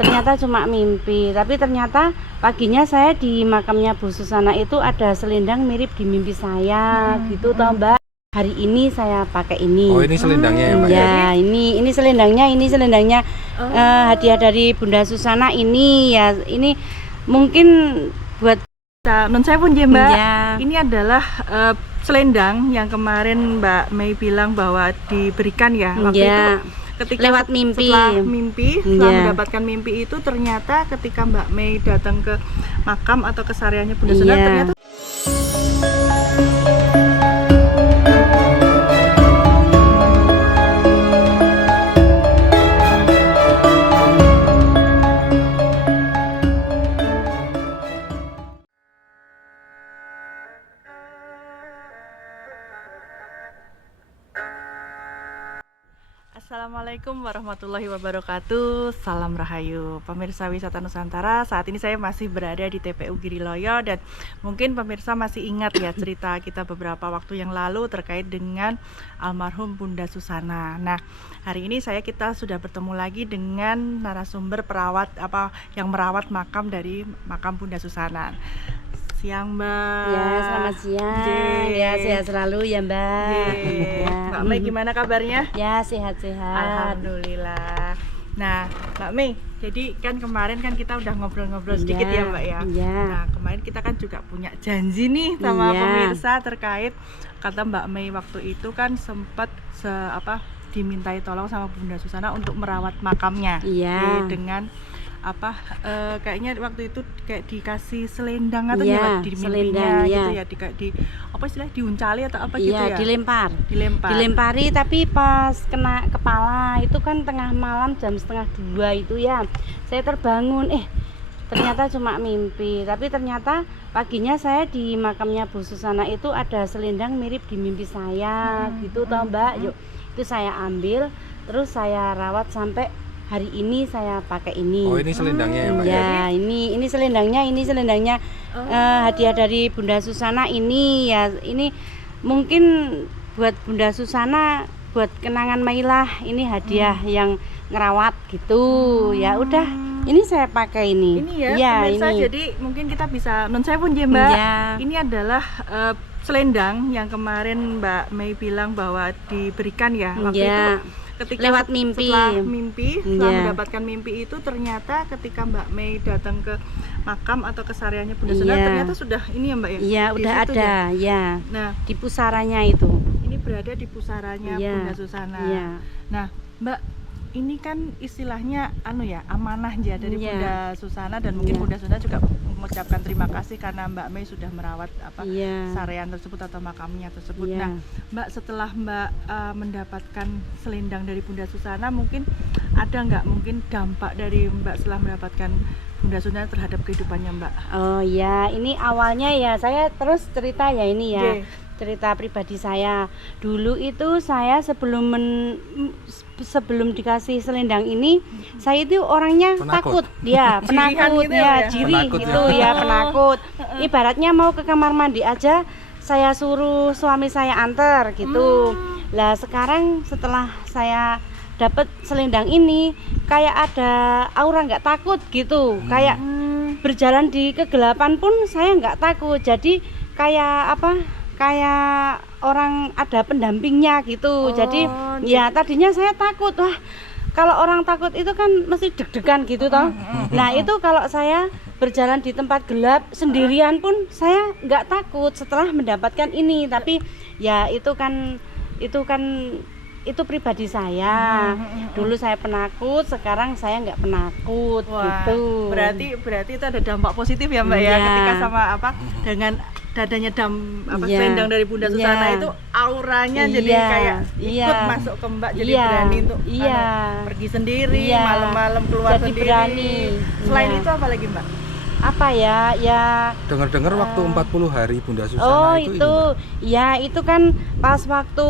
ternyata cuma mimpi. Tapi ternyata paginya saya di makamnya Bu Susana itu ada selendang mirip di mimpi saya, gitu toh Mbak. Hari ini saya pakai ini. Oh, ini selendangnya ya Mbak ya? Ya, ini selendangnya hadiah dari Bunda Susana ini ya. Ini mungkin buat Non saya pun Mbak. ya. Ini adalah selendang yang kemarin Mbak Mei bilang bahwa diberikan ya waktu itu ketika lewat mimpi. Setelah mendapatkan mimpi itu ternyata ketika Mbak Mei datang ke makam atau ke sareanya Bunda Susana ternyata Assalamualaikum warahmatullahi wabarakatuh. Salam Rahayu pemirsa wisata Nusantara. Saat ini saya masih berada di TPU Giriloyo dan mungkin pemirsa masih ingat ya cerita kita beberapa waktu yang lalu terkait dengan almarhum Bunda Susana. Nah, hari ini kita sudah bertemu lagi dengan narasumber perawat yang merawat makam dari makam Bunda Susana. Siang Mbak. Ya, selamat siang. Ya, sehat selalu ya Mbak. Ya. Mbak Mei gimana kabarnya? Ya, sehat-sehat. Alhamdulillah. Nah, Mbak Mei, jadi kan kemarin kita udah ngobrol-ngobrol sedikit ya Mbak ya. Nah, kemarin kita kan juga punya janji nih sama pemirsa terkait kata Mbak Mei waktu itu kan sempat dimintai tolong sama Bunda Susana untuk merawat makamnya. Dengan kayaknya waktu itu kayak dikasih selendang atau di mimpinya gitu ya, diuncali atau apa gitu ya, dilempari tapi pas kena kepala itu kan tengah malam jam 1:30 itu ya, saya terbangun ternyata cuma mimpi. Tapi ternyata paginya saya di makamnya Bu Susana itu ada selendang mirip di mimpi saya, gitu toh Mbak. Yuk, itu saya ambil terus saya rawat sampai hari ini saya pakai ini. Oh, ini selendangnya ya Mbak ya? Ini selendangnya hadiah dari Bunda Susana ini ya. Ini mungkin buat Bunda Susana, buat kenangan Mailah, ini hadiah yang ngerawat gitu. Ya udah, ini saya pakai ini. Ini ya, pemirsa, jadi mungkin kita bisa non saya pun Mbak. Ini adalah selendang yang kemarin Mbak Mei bilang bahwa diberikan ya waktu itu ketika lewat mimpi. Setelah mendapatkan mimpi itu ternyata ketika Mbak Mei datang ke makam atau ke sareanya Bunda Susana ternyata sudah ini ya Mbak ya. Iya, udah ada ya. Nah, di pusaranya itu. Ini berada di pusaranya Bunda Susana. Nah, Mbak, ini kan istilahnya amanah ya dari Bunda Susana dan mungkin Bunda Susana juga mengucapkan terima kasih karena Mbak Mei sudah merawat sarean tersebut atau makamnya tersebut. Nah, Mbak, setelah Mbak mendapatkan selendang dari Bunda Susana, mungkin ada nggak mungkin dampak dari Mbak setelah mendapatkan Bunda Susana terhadap kehidupannya Mbak? Oh ya, ini awalnya ya saya terus cerita ya ini ya. Cerita pribadi saya dulu itu, saya sebelum dikasih selendang ini, saya itu orangnya takut, penakut penakut. Ibaratnya mau ke kamar mandi aja saya suruh suami saya antar gitu. Lah sekarang setelah saya dapat selendang ini, kayak ada aura nggak takut gitu, kayak berjalan di kegelapan pun saya nggak takut. Jadi kayak kayak orang ada pendampingnya gitu. Jadi ya tadinya saya takut, wah kalau orang takut itu kan mesti deg-degan gitu toh. Nah itu kalau saya berjalan di tempat gelap sendirian pun saya nggak takut setelah mendapatkan ini. Tapi ya itu pribadi saya. Dulu saya penakut, sekarang saya nggak penakut. Gitu. Berarti itu ada dampak positif ya Mbak ya, ketika sama dengan dadanya selendang dari Bunda Susana itu auranya jadi kayak ikut masuk ke Mbak, jadi berani untuk pergi sendiri, malam-malam keluar jadi sendiri. Berani. Selain itu apa lagi Mbak? Apa ya dengar-dengar waktu 40 hari Bunda Susana itu kan pas waktu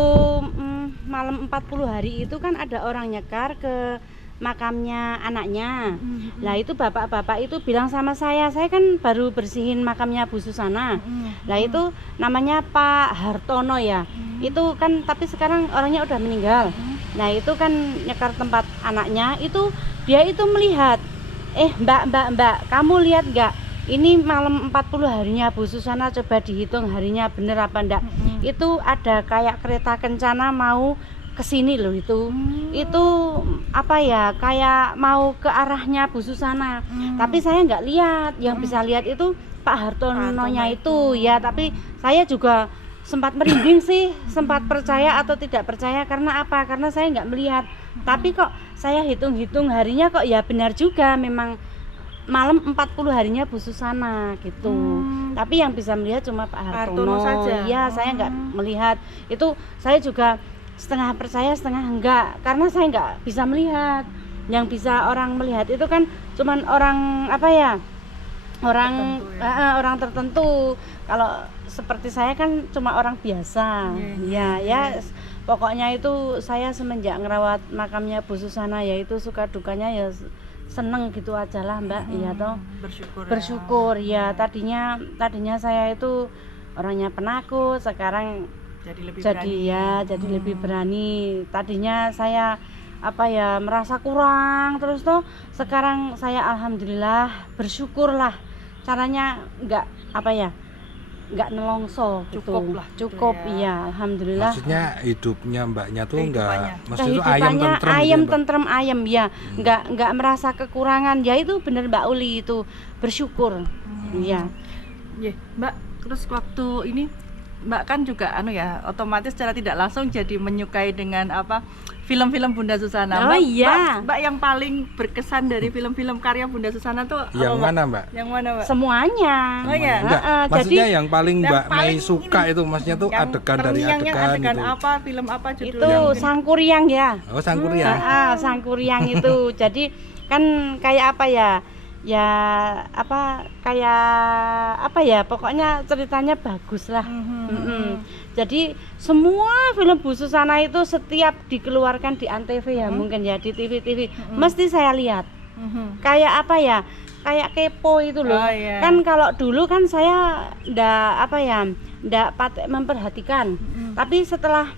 malam 40 hari itu kan ada orang nyekar ke makamnya anaknya. Lah itu bapak-bapak itu bilang sama saya kan baru bersihin makamnya Bu Susana. Lah itu namanya Pak Hartono ya. Itu kan tapi sekarang orangnya udah meninggal. Nah itu kan nyekar tempat anaknya itu, dia itu melihat Mbak, kamu lihat nggak? Ini malam 40 harinya Bu Susana, coba dihitung harinya bener apa enggak. Itu ada kayak kereta kencana mau kesini loh itu. Itu apa ya, kayak mau ke arahnya Bu Susana. Tapi saya nggak lihat, yang bisa lihat itu Pak Hartononya itu ya. Tapi saya juga sempat merinding sih, sempat percaya atau tidak percaya. Karena apa? Karena saya nggak melihat. Tapi kok saya hitung-hitung harinya kok ya benar juga, memang malam 40 harinya Bu Susana gitu. Tapi yang bisa melihat cuma Pak Hartono saja. Iya, saya nggak melihat. Itu saya juga setengah percaya setengah enggak, karena saya nggak bisa melihat. Yang bisa orang melihat itu kan cuman orang apa ya, orang tertentu ya. Orang tertentu. Kalau seperti saya kan cuma orang biasa. Pokoknya itu saya semenjak ngerawat makamnya Bu Susana ya, itu suka dukanya ya seneng gitu aja lah Mbak. Iya toh, bersyukur ya. Tadinya saya itu orangnya penakut, sekarang jadi lebih berani. Tadinya saya apa ya, merasa kurang terus toh, sekarang saya alhamdulillah bersyukurlah. Caranya nggak nelongso gitu. Cukup ya, alhamdulillah. Maksudnya hidupnya Mbaknya tuh maksudnya itu ayam tentrem ya, nggak merasa kekurangan ya. Itu bener Mbak Uli, itu bersyukur. Iya. Mbak, terus waktu ini Mbak kan juga otomatis secara tidak langsung jadi menyukai dengan film-film Bunda Susana. Mbak yang paling berkesan dari film-film karya Bunda Susana tuh yang mana Mbak? Yang mana Mbak? Semuanya. Maksudnya yang paling Mbak Mei suka itu maksudnya tuh adegan dari adegan itu. Apa, film apa judulnya? Itu Sangkuriang ya. Oh, Sangkuriang. Sangkuriang itu. Jadi kan kayak apa ya? Pokoknya ceritanya bagus lah. Jadi semua film Bu Susana itu setiap dikeluarkan di Antv ya, mungkin ya di TV mesti saya lihat. Kayak kayak kepo itu loh. Kan kalau dulu kan saya ndak patek memperhatikan. Tapi setelah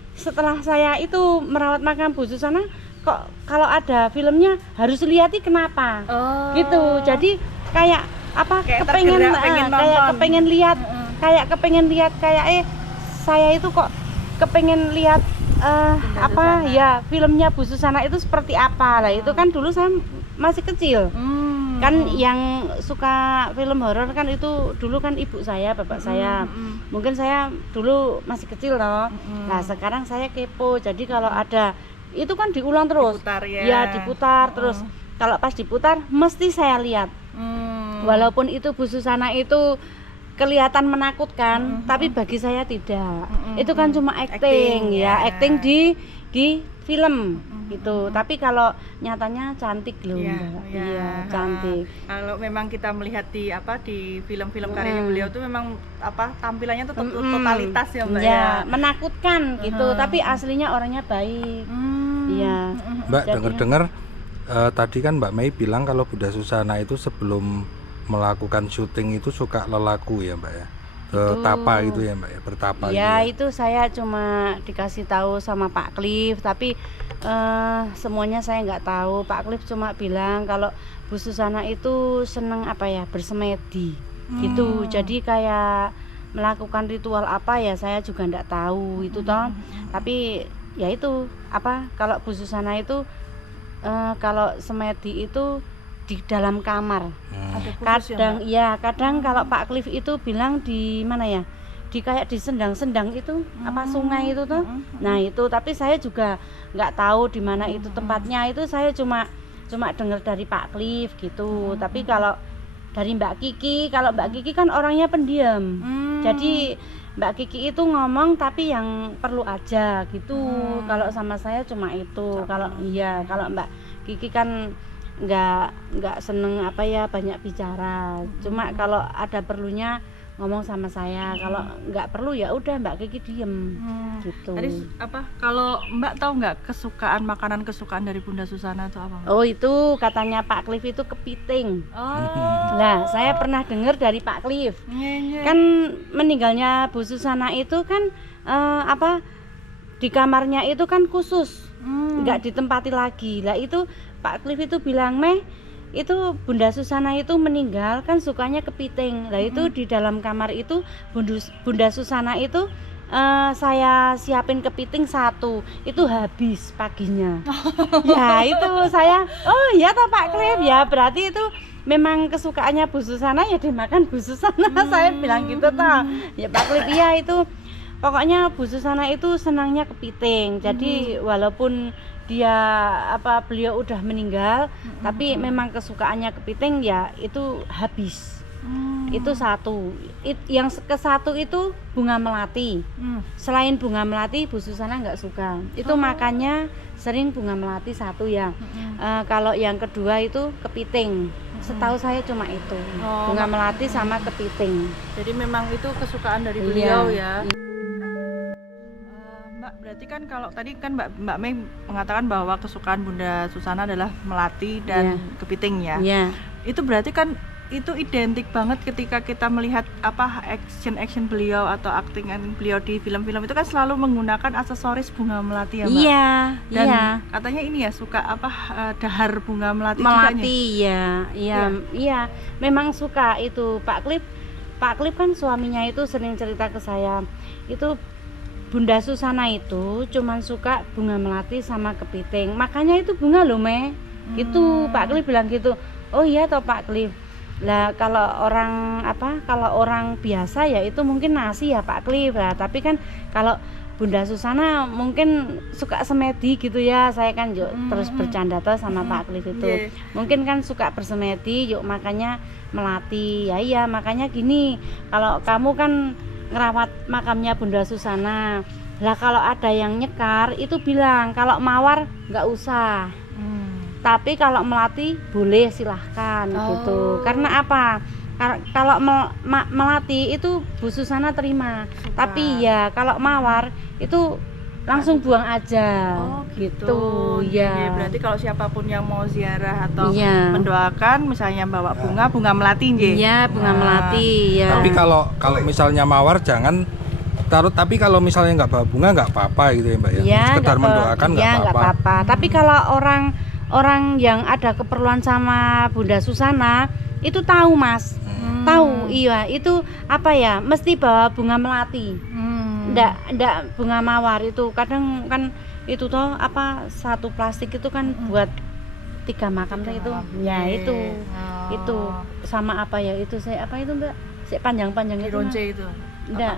saya itu merawat makam Bu Susana, kok kalau ada filmnya harus lihati kenapa gitu. Jadi kayak kepengen lihat saya itu kok kepengen lihat filmnya Bu Susana itu seperti apa lah. Itu kan dulu saya masih kecil. Kan yang suka film horor kan itu dulu kan ibu saya, bapak saya. Mungkin saya dulu masih kecil loh. Nah, sekarang saya kepo. Jadi kalau ada itu kan diulang terus, diputar terus. Kalau pas diputar mesti saya lihat. Walaupun itu Bu Susana itu kelihatan menakutkan, tapi bagi saya tidak. Itu kan cuma acting di film gitu. Tapi kalau nyatanya cantik loh. Cantik. Kalau memang kita melihat di film-film karyanya beliau tuh memang tampilannya tuh totalitas ya Mbak ya. Menakutkan gitu, tapi aslinya orangnya baik. Iya. Mbak, dengar-dengar tadi kan Mbak Mei bilang kalau Bunda Susana itu sebelum melakukan syuting itu suka lelaku ya Mbak ya. Tapa gitu ya Mbak ya, bertapa gitu ya. Itu saya cuma dikasih tahu sama Pak Cliff, tapi semuanya saya nggak tahu. Pak Cliff cuma bilang kalau Bu Susana itu seneng bersemedi gitu. Jadi kayak melakukan ritual apa ya, saya juga nggak tahu itu toh. Tapi ya itu kalau Bu Susana itu kalau semedi itu di dalam kamar. Kadang kalau Pak Cliff itu bilang di mana ya, di kayak di sendang-sendang itu sungai itu tuh. Nah itu, tapi saya juga nggak tahu di mana itu tempatnya. Itu saya cuma dengar dari Pak Cliff gitu. Tapi kalau dari Mbak Kiki, kalau Mbak Kiki kan orangnya pendiam. Jadi Mbak Kiki itu ngomong tapi yang perlu aja gitu. Kalau sama saya cuma itu. Kalau Mbak Kiki kan nggak seneng banyak bicara. Cuma kalau ada perlunya ngomong sama saya. Kalau nggak perlu ya udah Mbak Kiki diem gitu. Tadi kalau Mbak tahu nggak makanan kesukaan dari Bunda Susana itu apa? Oh, itu katanya Pak Cliff itu kepiting. Nah, saya pernah dengar dari Pak Cliff. Kan meninggalnya Bu Susana itu kan di kamarnya itu kan khusus, nggak ditempati lagi. Lah itu Pak Cliff itu bilang, itu Bunda Susana itu meninggal kan sukanya kepiting. Lah itu di dalam kamar itu Bunda Susana itu saya siapin kepiting 1, itu habis paginya. Ya itu saya, oh iya toh Pak Klip, ya berarti itu memang kesukaannya Bu Susana ya dimakan Bu Susana. Saya bilang gitu toh. Ya Pak Klip, iya itu pokoknya Bu Susana itu senangnya kepiting. Jadi walaupun dia beliau udah meninggal, tapi memang kesukaannya kepiting ya itu habis. Itu 1. Yang ke-1 itu bunga melati. Selain bunga melati Bu Susana nggak suka. Itu makannya sering bunga melati 1 ya. Kalau yang kedua itu kepiting. Setahu saya cuma itu. Bunga melati sama kepiting. Jadi memang itu kesukaan dari beliau ya. Mbak, berarti kan kalau tadi kan Mbak Mei mengatakan bahwa kesukaan Bunda Susana adalah melati dan kepiting ya. Itu berarti kan itu identik banget ketika kita melihat action beliau atau acting beliau di film-film itu kan selalu menggunakan aksesoris bunga melati ya Mbak. Iya. Dan katanya ini ya suka dahar bunga melati juga. Iya. Memang suka itu Pak Klip kan suaminya itu sering cerita ke saya. Itu Bunda Susana itu cuman suka bunga melati sama kepiting. Makanya itu bunga loh Gitu Pak Klip bilang gitu. Oh iya toh Pak Klip. Lah kalau orang biasa ya itu mungkin nasi ya Pak Klip lah. Tapi kan kalau Bunda Susana mungkin suka semedi gitu ya. Saya kan terus bercanda tuh sama Pak Klip itu. Mungkin kan suka bersemedi, makanya melati. Ya iya, makanya gini. Kalau kamu kan ngerawat makamnya Bunda Susana. Lah kalau ada yang nyekar itu bilang kalau mawar nggak usah. Tapi kalau melati boleh silahkan gitu. Karena apa? Kalau melati itu Bu Susana terima. Tapi ya kalau mawar itu langsung buang aja. Gitu. Ya. Berarti kalau siapapun yang mau ziarah atau mendoakan misalnya bawa bunga melati nggih. Iya, bunga melati ya. Tapi kalau misalnya mawar jangan taruh, tapi kalau misalnya nggak bawa bunga nggak apa-apa gitu ya Mbak ya. Sekedar mendoakan nggak apa-apa. Tapi kalau orang yang ada keperluan sama Bunda Susana itu tahu Mas, tahu iya itu mesti bawa bunga melati, ndak bunga mawar. Itu kadang kan itu toh satu plastik itu kan buat 3 makam itu ya itu sama itu saya itu Mbak, panjang itu ronce itu enggak.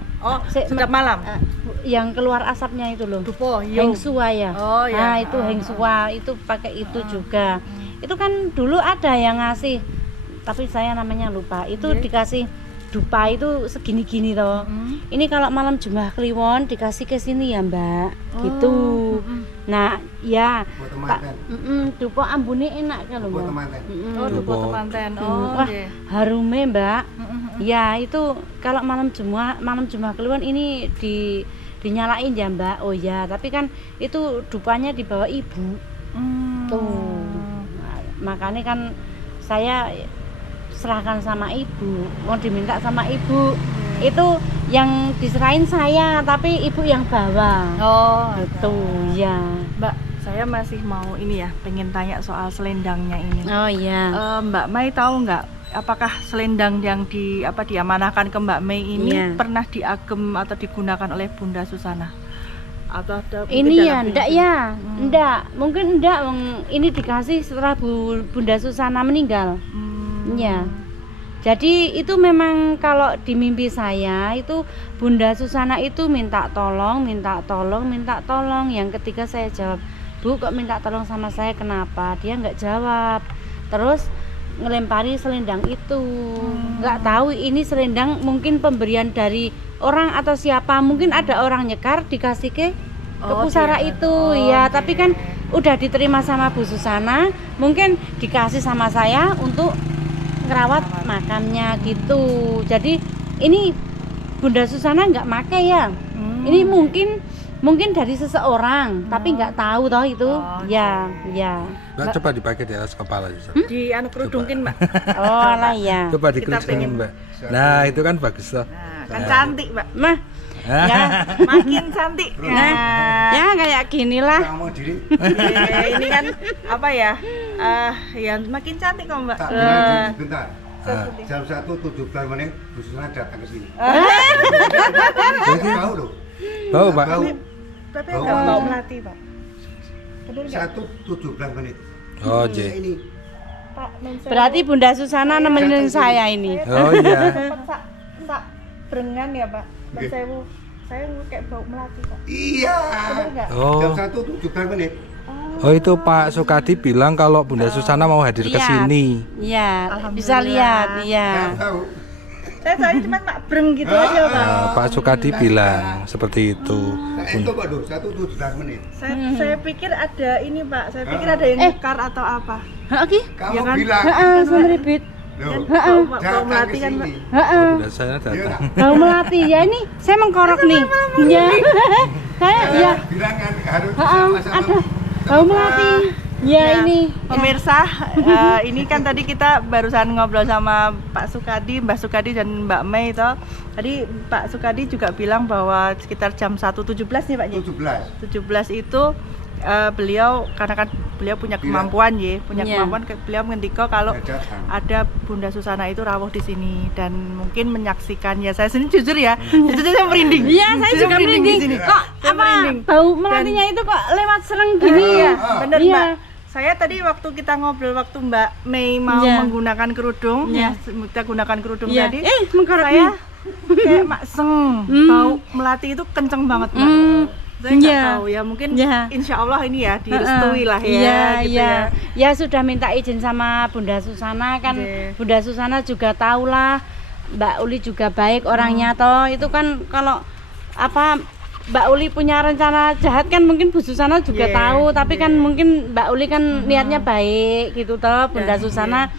Setiap malam yang keluar asapnya itu loh. Hengsua ya. Nah, itu hengsua itu pakai itu juga. Itu kan dulu ada yang ngasih, tapi saya namanya lupa. Itu dikasih dupa itu segini-gini toh. Ini kalau malam Jumat Kliwon dikasih ke sini ya, Mbak. Gitu. Nah, ya. Dupa ambune enak kan lho, Mbak. Dupa temanten. Wah, harume, Mbak. Ya itu kalau malam Jumat Kliwon ini dinyalain ya Mbak. Oh ya, tapi kan itu dupanya dibawa ibu. Tuh. Nah, makanya kan saya serahkan sama ibu, mau diminta sama ibu. Itu yang diserahin saya, tapi ibu yang bawa. Itu ya. Mbak, saya masih mau pengen tanya soal selendangnya ini. Oh iya. Mbak Mei tahu nggak? Apakah selendang yang diamanahkan ke Mbak Mei ini pernah diagem atau digunakan oleh Bunda Susana? Atau ada ini ya enggak ya? Enggak, mungkin enggak. Ini dikasih setelah Bunda Susana meninggal. Ya. Jadi itu memang kalau di mimpi saya itu Bunda Susana itu minta tolong. Yang ketiga saya jawab, "Bu, kok minta tolong sama saya, kenapa?" Dia nggak jawab. Terus ngelempari selendang itu. Nggak tahu ini selendang mungkin pemberian dari orang atau siapa. Mungkin ada orang nyekar dikasih ke pusara itu ya. Tapi kan udah diterima sama Bu Susana, mungkin dikasih sama saya untuk ngerawat makamnya gitu. Jadi ini Bunda Susana nggak make ya. Ini mungkin dari seseorang, tapi nggak tahu toh itu. Ya. Mbak, coba dipakai di atas kepala bisa. Di kerudungin Mbak. Oh lah ya. Coba dikerudungin Mbak. Nah itu kan bagus toh. Kan cantik Mbak. Mah. Ya, makin cantik. Ya kayak gini lah. Ini kan Ya makin cantik kok Mbak. Tak bilang sebentar. Jam 1:17 menit Bu Susana datang ke sini. Jadi tahu loh. Bau, Pak. Bau. Tapi Bau. enggak bau melati, Pak. Benar enggak? 1:17 menit. Oh, Nah, J. ini Pak, Berarti Bunda Susana nemenin saya ini. Oh iya. sak brengan ya, Pak. Mbak Oke. Sewu. Saya kayak bau melati, Pak. iya. Benar enggak? Jam Oh. 1:17 menit. Oh itu Pak Sukadi bilang kalau Bunda Susana mau hadir ke Lihat. sini. Iya, Alhamdulillah. bisa lihat, iya. Saya tahu. Saya soalnya cuma mak breng gitu aja, Pak. Pak Sukadi bilang seperti itu. Nah, itu Pak Duh, 1:17 menit. Saya pikir ada ini, Pak. Saya pikir ada yang nyekar atau apa. Oke. Kamu Ya kan? bilang, Heeh, semeribit. loh, Bau datang ke melati kan, Pak. sini. Heeh. Bunda Susana Iya, datang. Bau melati ya ini saya mengkorok nih. Ya. Saya ya. Bilang kan harus Heeh, sama-sama. ada bau melati. Ya Nah, ini. Pemirsa, ini kan tadi kita barusan ngobrol sama Pak Sukadi, Mbak Sukadi dan Mbak Mei toh. Tadi Pak Sukadi juga bilang bahwa sekitar jam 1:17 nih Pak Ji. 17. 17 itu beliau karena kan beliau punya Bilang. kemampuan ya, punya Iya. kemampuan beliau mengendika kalau Ya, datang. ada Bunda Susana itu rawuh di sini dan mungkin menyaksikan ya saya sendiri jujur ya, jujur saya merinding. Iya, saya Jujur juga di merinding. sini. Kok Saya apa merinding. bau melatinya itu kok lewat sereng gini ya? Bener Iya. Mbak. Saya tadi waktu kita ngobrol waktu Mbak Mei mau Iya. menggunakan kerudung, Iya. ya kita gunakan kerudung Iya. tadi. Mengkorok Saya kayak makseng, bau melati itu kenceng banget Mbak. Saya nggak Iya. tahu ya mungkin Iya. insya Allah ini ya direstui lah ya. Iya, gitu iya. ya. Ya sudah minta izin sama Bunda Susana kan. Oke. Bunda Susana juga tahu lah. Mbak Uli juga baik orangnya toh. Itu kan kalau apa Mbak Uli punya rencana jahat kan mungkin Bu Susana juga Iya, tahu, tapi kan iya. mungkin Mbak Uli kan niatnya baik gitu toh. Bunda Dan, Susana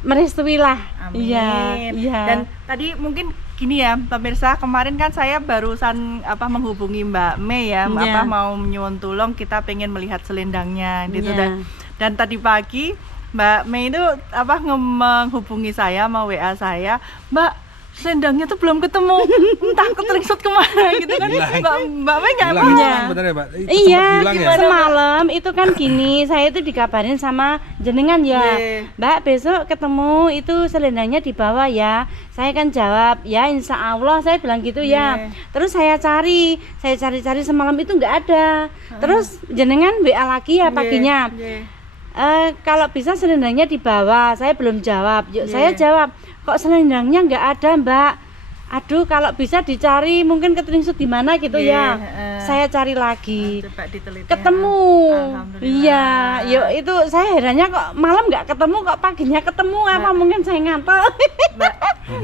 merestui lah. Amin. Iya, iya. Dan tadi mungkin gini ya pemirsa, kemarin kan saya barusan menghubungi Mbak Mei ya, Iya. mau nyuwun tulung kita pengen melihat selendangnya gitu. Iya. Dan tadi pagi Mbak Mei itu menghubungi saya, mau WA saya, Mbak selendangnya tuh belum ketemu, entah keteringsut kemana gitu kan. Mbak Mei nggak Hilang mau. itu kan bener ya Pak? Itu Iya, sempat hilang ya? semalam itu kan gini, saya itu dikabarin sama jenengan ya, Iya. Mbak besok ketemu itu selendangnya di bawah ya. Saya kan jawab ya insya Allah, saya bilang gitu ya. Iya. Terus saya cari semalam itu nggak ada. Terus jenengan WA lagi ya paginya. Iya. Kalau bisa selendangnya di bawah, saya belum jawab. Yuk, Iya. saya jawab, kok selendangnya nggak ada Mbak? Aduh, kalau bisa dicari mungkin keteringsut di mana gitu Iya, ya. Saya cari lagi. Coba diteliti. Ketemu. Alhamdulillah. Iya, yuk itu saya herannya kok malam nggak ketemu, kok paginya ketemu apa mungkin saya ngantuk. Mbak,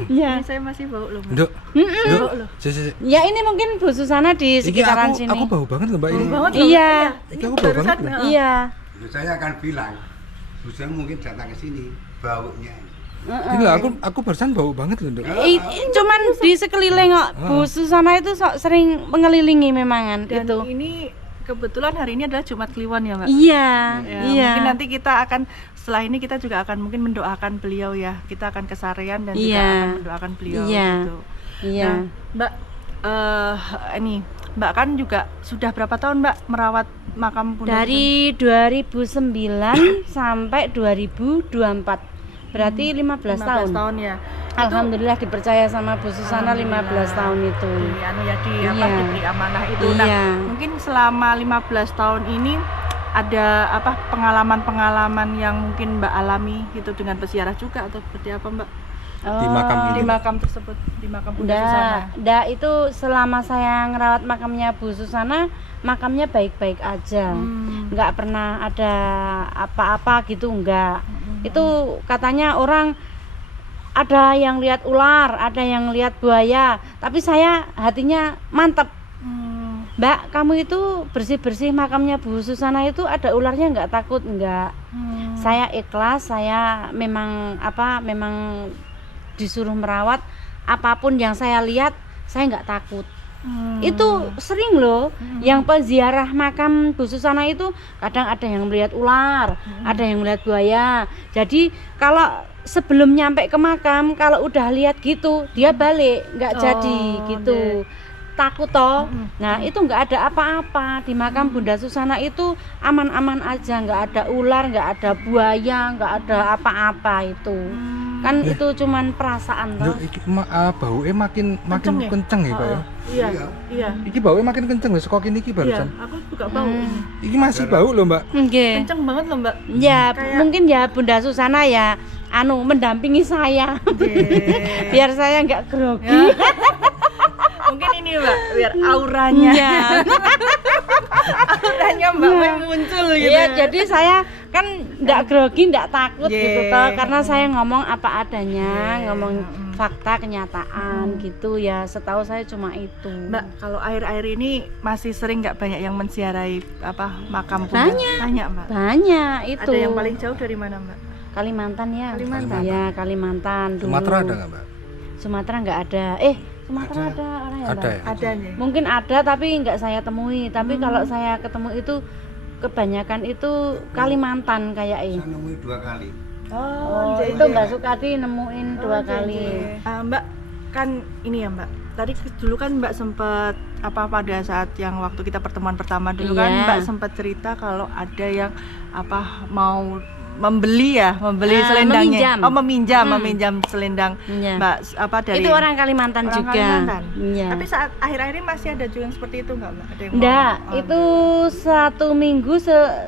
Iya. ini saya masih bau loh. Mbak. Nduk, Nduk, si. Ya ini mungkin Bu Susana di Iki sekitaran aku sini. bau banget loh Mbak ini. Banget loh, Iya. Mbak. Iki aku bau banget loh. Iya. Saya akan bilang, Bu Susana mungkin datang ke sini, baunya. Ini lah aku barusan bau banget loh Nduk. Cuman di sekeliling kok Bu Susana itu sering mengelilingi memangan Dan itu. ini kebetulan hari ini adalah Jumat Kliwon ya Mbak. Iya, Ya, iya. Mungkin nanti kita akan setelah ini kita juga akan mungkin mendoakan beliau ya. Kita akan ke Sarean dan juga Iya. akan mendoakan beliau Iya. gitu. Iya. Nah, Mbak ini Mbak kan juga sudah berapa tahun Mbak merawat makam Bunda Dari 2009 sampai 2024. Berarti 15 Susana? 15 tahun. tahun ya. Alhamdulillah dipercaya sama Bu Susana 15 tahun itu. Iya. Diberi amanah itu. Iya. Nah, mungkin selama 15 tahun ini ada pengalaman-pengalaman yang mungkin Mbak alami gitu dengan peziarah juga atau seperti apa Mbak? Di makam Oh, ini. Di makam tersebut, di makam Bunda Susana. Itu selama saya ngerawat makamnya Bu Susana, makamnya baik-baik aja. Nggak pernah ada apa-apa gitu, enggak. Itu katanya orang ada yang lihat ular, ada yang lihat buaya, tapi saya hatinya mantep. Mbak, kamu itu bersih-bersih makamnya Bu Susana itu ada ularnya nggak takut? Enggak. Saya ikhlas, saya memang disuruh merawat, apapun yang saya lihat saya nggak takut. Itu sering loh yang peziarah makam Bu Susana itu kadang ada yang melihat ular, ada yang melihat buaya. Jadi kalau sebelum nyampe ke makam, kalau udah lihat gitu dia balik, nggak jadi gitu. takut toh. Nah itu nggak ada apa-apa di makam Bunda Susana, itu aman-aman aja, nggak ada ular, nggak ada buaya, nggak ada apa-apa itu. Kan itu cuman perasaan Yo toh. iki baunya makin Kenceng ya? kenceng ya, Pak ya. Iya, iya. Iki baunya makin kenceng wis kok ini iki Iya, barusan. aku juga bau ini. Iki masih bau loh, Mbak. Nggih. Kenceng banget loh, Mbak. Ya Kayak- mungkin ya Bunda Susana ya mendampingi saya biar saya nggak grogi. Mungkin ini Mbak, biar auranya. Iya. Auranya Mbak Mei muncul gitu. Iya, jadi saya kan nggak grogi, nggak takut Yeah. gitu toh, karena saya ngomong apa adanya, ngomong fakta kenyataan gitu ya. Setahu saya cuma itu. Mbak, kalau air-air ini masih sering nggak banyak yang menziarahi makam Bunda? Banyak, Mbak. Banyak itu. Ada yang paling jauh dari mana, Mbak? Kalimantan ya. Kalimantan. Ya Kalimantan dulu. Sumatera ada nggak, Mbak? Sumatera nggak ada. Sumatera ada orang ya? Ada Mbak? ya? Ada nih. Mungkin ada tapi nggak saya temui. Tapi kalau saya ketemu itu kebanyakan itu Kalimantan kayaknya. Saya nemui 2 kali. Oh, jadi- itu Mbak Sukati nemuin 2 kali. Mbak, kan ini ya Mbak. Tadi dulu kan Mbak sempat pada saat yang waktu kita pertemuan pertama dulu kan Iya. Mbak sempat cerita kalau ada yang mau membeli selendangnya. meminjam. Meminjam selendang Iya. Mbak dari Itu orang Kalimantan orang juga. Kalimantan. Iya. Tapi saat akhir-akhir ini masih ada juga yang seperti itu nggak Mbak? Ada yang mau- Enggak, Oh, itu 1 minggu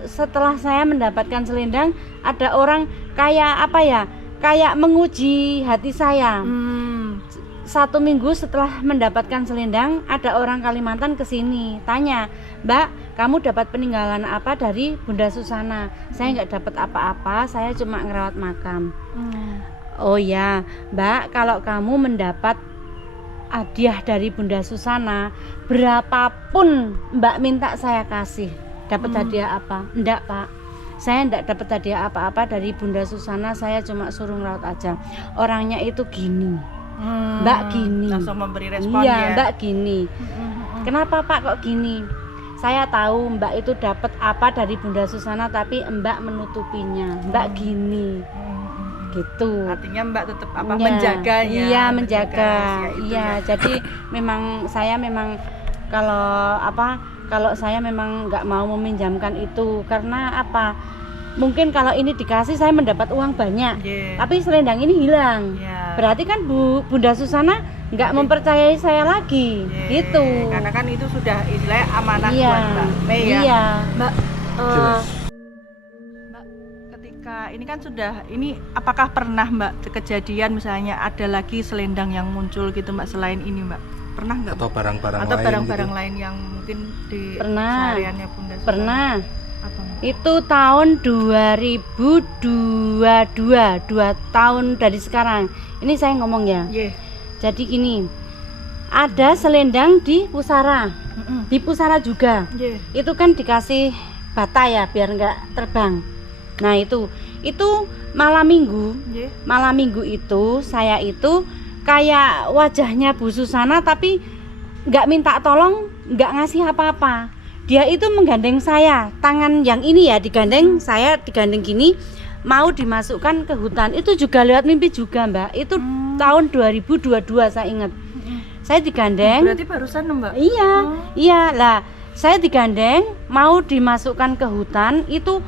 setelah saya mendapatkan selendang, ada orang kayak menguji hati saya. 1 minggu setelah mendapatkan selendang, ada orang Kalimantan kesini tanya, Mbak, kamu dapat peninggalan apa dari Bunda Susana? Saya nggak dapat apa-apa, saya cuma ngerawat makam. Oh ya, Mbak, kalau kamu mendapat hadiah dari Bunda Susana, berapapun Mbak minta saya kasih. Dapat hadiah apa? Enggak, Pak. Saya enggak dapat hadiah apa-apa dari Bunda Susana, saya cuma suruh ngerawat aja. Orangnya itu gini. Mbak gini. Langsung memberi respon Iya, ya. Mbak gini. Kenapa Pak kok gini? Saya tahu Mbak itu dapat apa dari Bunda Susana, tapi Mbak menutupinya. Mbak gini. Gitu. Artinya Mbak tetap Iya, menjaganya. Iya, menjaga. rahasia itu Iya, ya. jadi saya memang kalau saya memang nggak mau meminjamkan itu karena apa? Mungkin kalau ini dikasih saya mendapat uang banyak. Iya. Tapi selendang ini hilang. Iya. Berarti kan Bunda Susana nggak mempercayai saya lagi. Iya. Gitu. Karena kan itu sudah istilahnya amanah Iya. buat Mbak Mei ya. Iya. Mbak, Jelas. Mbak, ketika ini kan apakah pernah Mbak kejadian misalnya ada lagi selendang yang muncul gitu Mbak selain ini Mbak? Pernah nggak? Atau barang-barang Atau lain barang-barang gitu? lain yang mungkin di Pernah. sehariannya Bunda Susana? Pernah. Apa Mbak? Itu tahun 2022, 2 tahun dari sekarang. Ini saya ngomong ya. Iya. Jadi gini, ada selendang di pusara, di pusara juga. Iya. Itu kan dikasih bata ya biar nggak terbang. Nah itu malam minggu itu saya itu kayak wajahnya Bu Susana tapi nggak minta tolong, nggak ngasih apa-apa. Dia itu menggandeng saya, tangan yang ini ya digandeng, saya digandeng gini, mau dimasukkan ke hutan. Itu juga lewat mimpi juga Mbak. Itu tahun 2022 saya ingat. Saya digandeng. Berarti barusan Mbak? Iya lah. Saya digandeng mau dimasukkan ke hutan, itu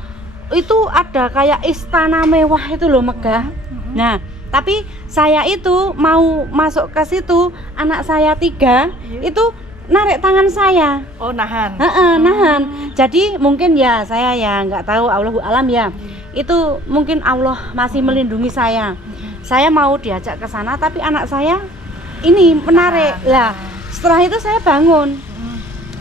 ada kayak istana mewah itu loh, megah. Nah, tapi saya itu mau masuk ke situ, anak saya 3 itu narik tangan saya. Oh, nahan. Nahan. Jadi mungkin ya saya ya nggak tahu, Allahu alam ya. Itu mungkin Allah masih melindungi saya. Saya mau diajak ke sana tapi anak saya ini menarik. Lah, setelah itu saya bangun.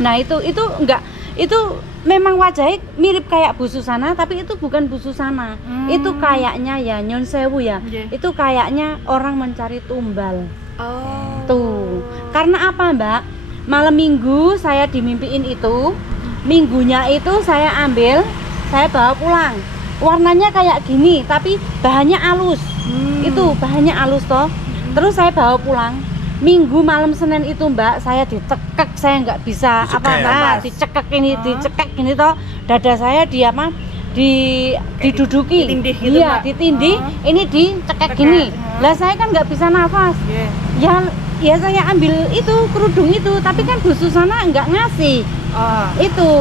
Nah, itu enggak, itu memang wajahnya mirip kayak Bu Susana tapi itu bukan Bu Susana. Itu kayaknya ya Nyon Sewu ya. Itu kayaknya orang mencari tumbal. Oh. Tuh. Karena apa, Mbak? Malam minggu saya dimimpiin itu, minggunya itu saya ambil, saya bawa pulang. Warnanya kayak gini, tapi bahannya halus. Itu bahannya halus toh. Terus saya bawa pulang. Minggu malam Senin itu Mbak, saya dicekek, saya nggak bisa dicekek ini toh. Dada saya diduduki, ditindih gitu, iya Mbak. ditindih, ini dicekek gini. Lah saya kan nggak bisa nafas. Ya ya saya ambil itu kerudung itu, tapi kan Bu Susana nggak ngasih itu.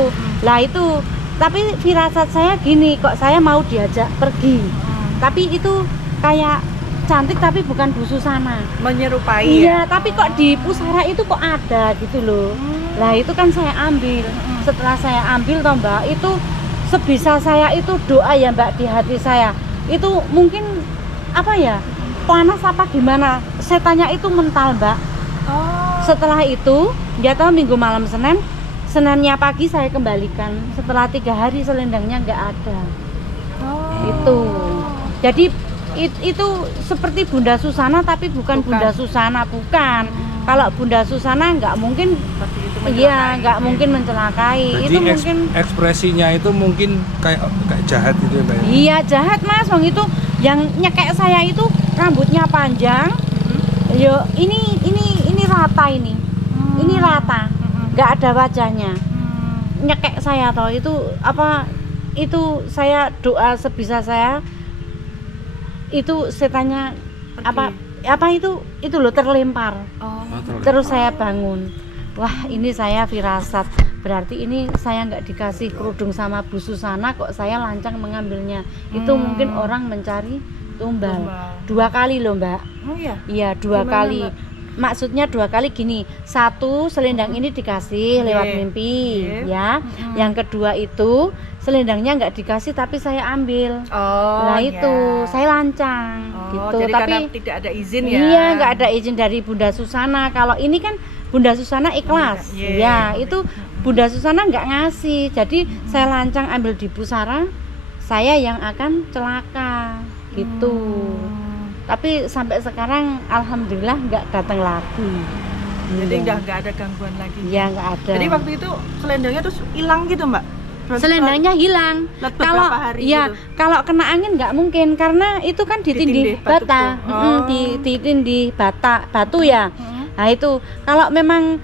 Lah itu, tapi firasat saya gini, kok saya mau diajak pergi, tapi itu kayak cantik tapi bukan Bu Susana, menyerupai iya, tapi kok di pusara itu kok ada gitu loh. Lah itu kan saya ambil. Setelah saya ambil toh Mbak, itu sebisa saya itu doa ya Mbak di hati saya. Itu mungkin apa ya? Panas apa gimana? Setannya itu mental Mbak. Setelah itu, dia tahu minggu malam Seninnya pagi saya kembalikan. Setelah 3 hari selendangnya nggak ada. Itu. Jadi itu seperti Bunda Susana tapi bukan. Bunda Susana, bukan. Kalau Bunda Susana nggak mungkin, iya nggak mungkin mencelakai. Jadi itu mungkin ekspresinya itu mungkin kayak jahat gitu ya Mbak? Iya jahat Mas, Wong itu yang nyekek saya itu rambutnya panjang. Yo ini rata ini rata, nggak ada wajahnya. Nyekek saya toh itu apa? Itu saya doa sebisa saya. Itu setannya apa itu loh terlempar. Terus saya bangun, wah ini saya firasat, berarti ini saya nggak dikasih kerudung sama Bu Susana kok saya lancang mengambilnya. Itu mungkin orang mencari tumbal. 2 kali loh Mbak. Iya 2 kali. Maksudnya 2 kali gini, 1 selendang ini dikasih lewat mimpi ya. Yang kedua itu selendangnya nggak dikasih tapi saya ambil. Nah itu saya lancang gitu. Jadi tapi karena tidak ada izin ya. Iya nggak ada izin dari Bunda Susana. Kalau ini kan Bunda Susana ikhlas. Ya itu Bunda Susana nggak ngasih. Jadi saya lancang ambil di pusara, saya yang akan celaka gitu. Tapi sampai sekarang alhamdulillah nggak datang lagi. Jadi nggak ada gangguan lagi. Iya nggak ada. Jadi waktu itu selendangnya terus hilang gitu Mbak? Selendangnya hilang. Kalau ya gitu. Kalau kena angin nggak mungkin karena itu kan ditindih bata, ditindih batu ya. Nah itu kalau memang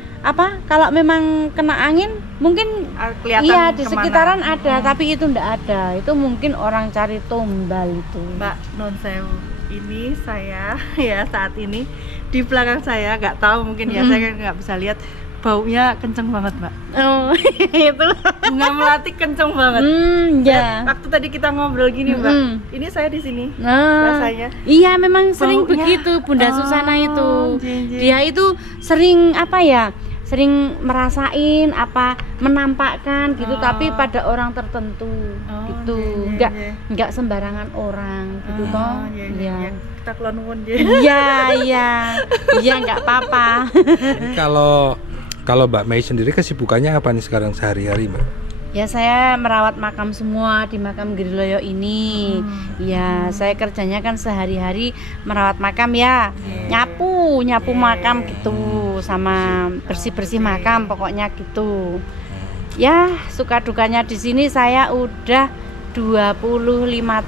kena angin mungkin kelihatan iya di kemana. sekitaran ada, tapi itu nggak ada. Itu mungkin orang cari tumbal itu. Mbak non sewu, ini saya ya saat ini di belakang saya nggak tahu mungkin ya saya nggak bisa lihat, baunya kenceng banget Mbak. Oh itu bunga melati kenceng banget. Ya. Waktu tadi kita ngobrol gini Mbak, ini saya di sini rasanya. Iya memang sering baunya. Begitu Bunda Susana itu. Jeng. Dia itu sering sering merasain menampakkan gitu, tapi pada orang tertentu gitu. Enggak sembarangan orang gitu toh. Iya. Kita kulon nuwun Iya enggak apa-apa. Kalau Mbak Mei sendiri kesibukannya apa nih sekarang sehari-hari Mbak? Ya saya merawat makam semua di makam Giriloyo ini. Ya saya kerjanya kan sehari-hari merawat makam ya, nyapu makam gitu, sama bersih-bersih makam pokoknya gitu. Ya suka dukanya di sini saya udah 25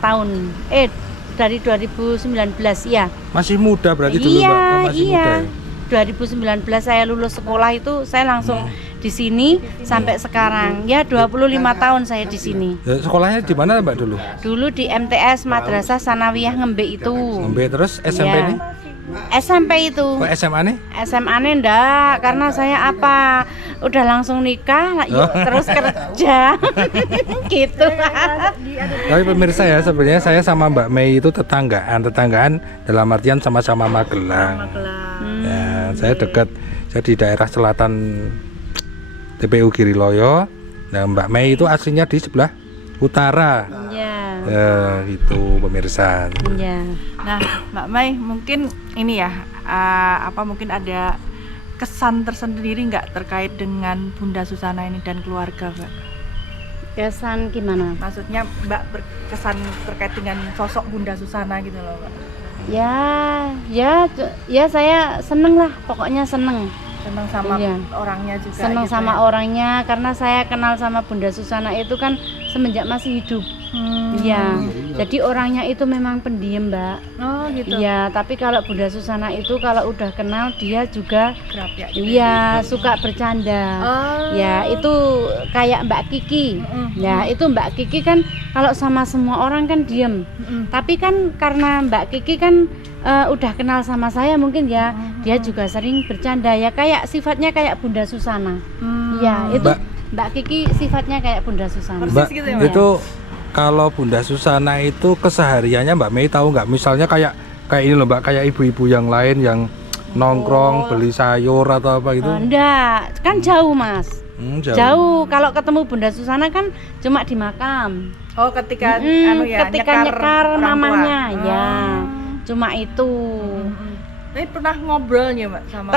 tahun. Dari 2019 ya. Masih muda berarti dulu Mbak? Masih muda ya? 2019 saya lulus sekolah itu saya langsung di sini sampai sekarang. Ya 25 tahun saya di sini. Sekolahnya di mana Mbak dulu? Dulu di MTS Madrasah Sanawiyah Ngembe itu. Ngembe, terus SMP nih? SMP itu. Kok SMA nih? SMA nih enggak, karena saya udah langsung nikah yuk terus kerja. Gitu. Tapi pemirsa ya, sebenarnya saya sama Mbak Mei itu tetanggaan dalam artian sama-sama Magelang. Ya, saya dekat, saya di daerah selatan TPU Giriloyo. Nah, Mbak Mei itu aslinya di sebelah utara. Iya. Gitu pemirsa. Iya. Nah, Mbak Mei mungkin ini ya, mungkin ada kesan tersendiri nggak terkait dengan Bunda Susana ini dan keluarga, Mbak? Kesan gimana? Maksudnya Mbak berkesan terkait dengan sosok Bunda Susana gitu loh, Mbak. Ya saya seneng lah, pokoknya seneng sama orangnya juga. Seneng gitu sama ya. orangnya, karena saya kenal sama Bunda Susana itu kan semenjak masih hidup. Iya. Jadi orangnya itu memang pendiam, Mbak. Oh gitu. Iya, tapi kalau Bunda Susana itu kalau udah kenal dia juga Kerap ya. iya, suka bercanda. Ya, itu kayak Mbak Kiki. Ya, itu Mbak Kiki kan kalau sama semua orang kan diem. Tapi kan karena Mbak Kiki kan udah kenal sama saya mungkin ya, dia juga sering bercanda ya, kayak sifatnya kayak Bunda Susana. Ya, itu Mbak Kiki sifatnya kayak Bunda Susana. Mbak, gitu ya, itu kalau Bunda Susana itu kesehariannya Mbak Mei tahu nggak? Misalnya kayak ini loh Mbak, kayak ibu-ibu yang lain yang nongkrong beli sayur atau apa gitu? Enggak, kan jauh Mas. Jauh. Jauh. Kalau ketemu Bunda Susana kan cuma di makam. Oh, ketika ketika nyekar orang mamanya, tua. ya. Cuma itu. Tapi pernah ngobrolnya Mbak sama?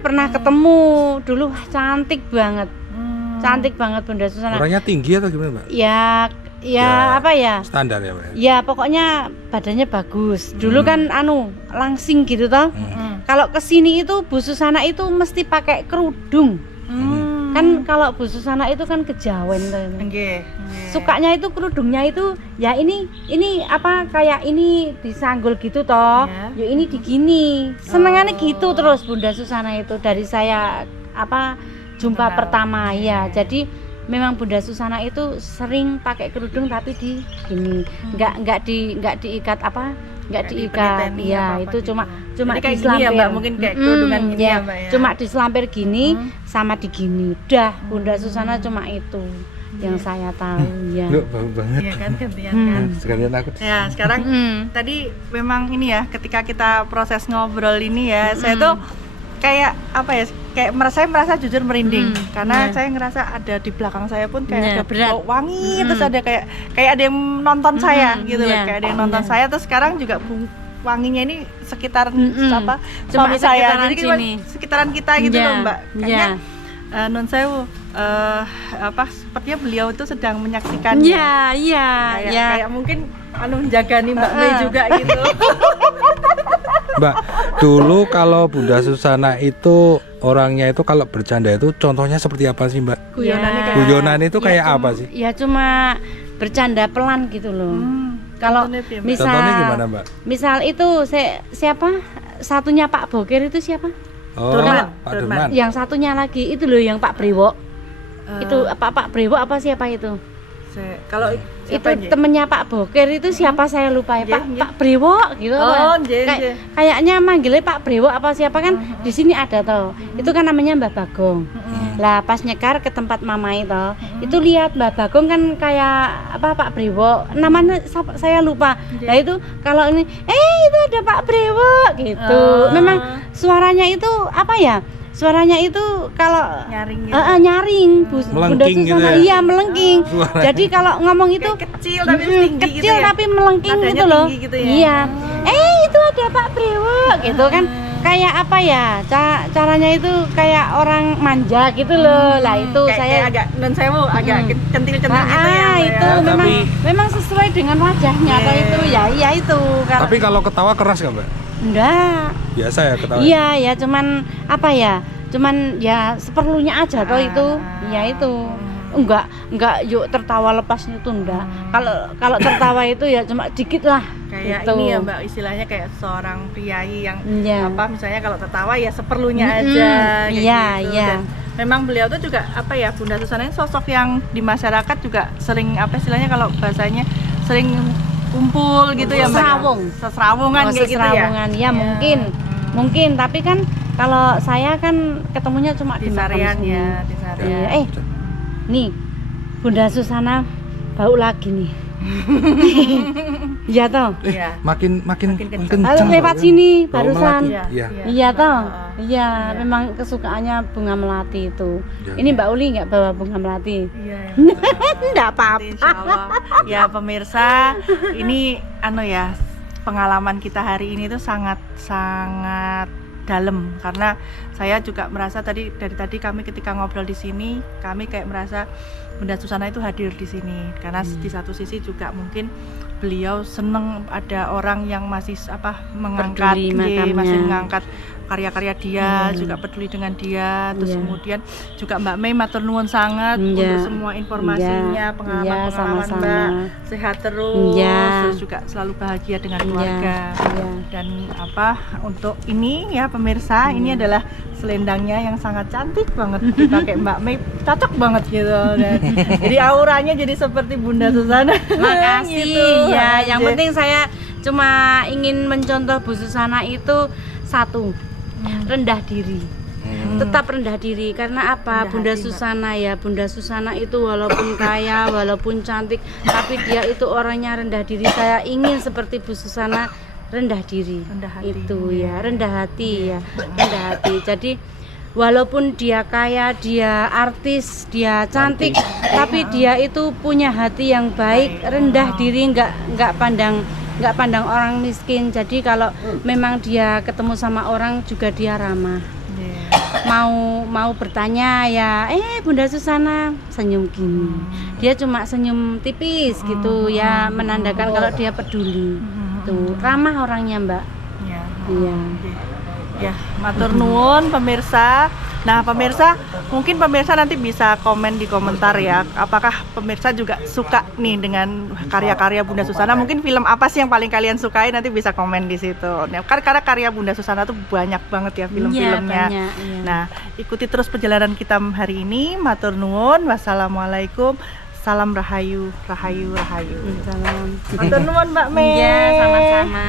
Pernah ketemu. Dulu cantik banget. Cantik banget Bunda Susana. Orangnya tinggi atau gimana Mbak? Ya apa ya? Standar ya Mbak? Ya pokoknya badannya bagus. Dulu kan langsing gitu toh. Kalau kesini itu Bu Susana itu mesti pakai kerudung. Kan kalau Bu Susana itu kan kejawen tuh. Sukanya itu kerudungnya itu ya ini apa kayak ini disanggul gitu toh. Ya ini digini. Senengannya gitu terus Bunda Susana itu dari saya jumpa pertama ya. Jadi memang Bunda Susana itu sering pakai kerudung tapi di gini. Enggak diikat enggak diikat ya, itu gitu. cuma kayak diselampir gini ya Mbak, mungkin kayak kerudungan gini ya Mbak ya. Cuma diselampir gini sama di gini. Udah Bunda Susana cuma itu yang saya tahu ya. Loh, bau banget. Iya kan, gantian kan. Sekalian aku. Ya, sekarang tadi memang ini ya, ketika kita proses ngobrol ini ya, saya tuh kayak kayak merasa jujur merinding karena saya ngerasa ada di belakang saya pun kayak ada bau wangi, terus ada kayak ada yang nonton saya gitu loh, kayak ada yang nonton saya, terus sekarang juga wanginya ini sekitaran suami saya, jadi sekitaran kita gitu loh Mbak. Kayaknya non sewu sepertinya beliau itu sedang menyaksikan. Kayak mungkin jaga nih Mbak Mei juga gitu. Mbak, dulu kalau Bunda Susana itu orangnya itu kalau bercanda itu contohnya seperti apa sih Mbak? Guyonan itu kayak apa sih? Ya cuma bercanda pelan gitu loh. Kalau contohnya gimana Mbak? Misal itu siapa? Satunya Pak Boker itu siapa? Oh, Pak Durman. Yang satunya lagi itu loh yang Pak Brewo. Itu Pak Brewo apa siapa itu? Kalau itu temennya Pak Boker itu siapa saya lupa ya, Pak Brewo gitu. Kayaknya manggilnya Pak Brewo apa siapa kan di sini ada toh. Itu kan namanya Mbah Bagong. Lah pas nyekar ke tempat Mama itu lihat Mbah Bagong kan kayak Pak Brewo, namanya saya lupa. Nah itu kalau ini itu ada Pak Brewo gitu. Memang suaranya itu suaranya itu kalau nyaring gitu. Nyaring Bunda melengking Susana gitu ya? Iya melengking. Jadi kalau ngomong itu kayak kecil tapi tinggi kecil gitu ya? tapi melengking Nadanya gitu loh. Gitu ya? Iya. Itu ada Pak Brewo gitu kan. Kayak caranya itu kayak orang manja gitu loh. Lah itu kayak agak non sewu agak centil-centil gitu ya. Itu memang sesuai dengan wajahnya atau itu ya itu. Tapi kalau ketawa keras nggak Mbak? Enggak. Biasa ya ketawa? Iya ya cuman ya seperlunya aja toh itu. Ya itu. Enggak yuk tertawa lepas itu enggak. Kalau tertawa itu ya cuma dikit lah. Kayak gitu. ini ya Mbak, istilahnya kayak seorang priayi yang misalnya kalau tertawa ya seperlunya aja kayak gitu. Dan memang beliau tuh juga Bunda Susana ini sosok yang di masyarakat juga sering istilahnya kalau bahasanya sering kumpul gitu ya Mbak. Seserawungan kayak gitu ya. Ya mungkin tapi kan kalau saya kan ketemunya cuma di Sarian ya, di Sarian. Nih Bunda Susana bau lagi nih. Iya toh? Makin kencang. Lewat sini barusan. Iya toh? Iya, memang kesukaannya bunga melati itu. Ini Mbak Uli nggak bawa bunga melati? Iya. Enggak apa-apa. Ya pemirsa, ini pengalaman kita hari ini tuh sangat dalam karena saya juga merasa dari tadi kami ketika ngobrol di sini kami kayak merasa Bunda Susana itu hadir di sini karena di satu sisi juga mungkin beliau seneng ada orang yang masih mengangkat masih mengangkat karya-karya dia, juga peduli dengan dia. Terus kemudian juga Mbak Mei matur nuwun sangat untuk semua informasinya, pengalaman-pengalaman Mbak, sehat terus, terus juga selalu bahagia dengan keluarga. Dan untuk ini ya pemirsa, ini adalah selendangnya yang sangat cantik banget dipakai Mbak Mei, cocok banget gitu. Dan jadi auranya jadi seperti Bunda Susana. Makasih gitu. ya, yang penting saya Cuma ingin mencontoh Bu Susana itu satu, rendah diri. Tetap rendah diri karena apa? Rendah Bunda hati, Mbak. Susana ya, Bunda Susana itu walaupun kaya, walaupun cantik, tapi dia itu orangnya rendah diri. Saya ingin seperti Bu Susana, rendah diri. Rendah hati. Itu ya, rendah hati ya, rendah hati. Jadi walaupun dia kaya, dia artis, dia cantik, tapi dia itu punya hati yang baik, rendah diri, nggak pandang orang miskin. Jadi kalau memang dia ketemu sama orang juga dia ramah. Mau bertanya ya, Bunda Susana senyum gini. Dia cuma senyum tipis gitu ya, menandakan kalau dia peduli. Tuh, ramah orangnya, Mbak. Ya. Iya. Ya, matur nuwun pemirsa. Nah, pemirsa, mungkin pemirsa nanti bisa komen di komentar ya. Apakah pemirsa juga suka nih dengan karya-karya Bunda Susana? Mungkin film apa sih yang paling kalian sukai? Nanti bisa komen di situ. Nah, karena karya Bunda Susana tuh banyak banget ya film-filmnya. Iya, banyak, iya. Nah, ikuti terus perjalanan kita hari ini. Matur nuwun. Wassalamualaikum. Salam rahayu, rahayu, rahayu. Salam. Matur nuwun Mbak Mei. Iya, sama-sama.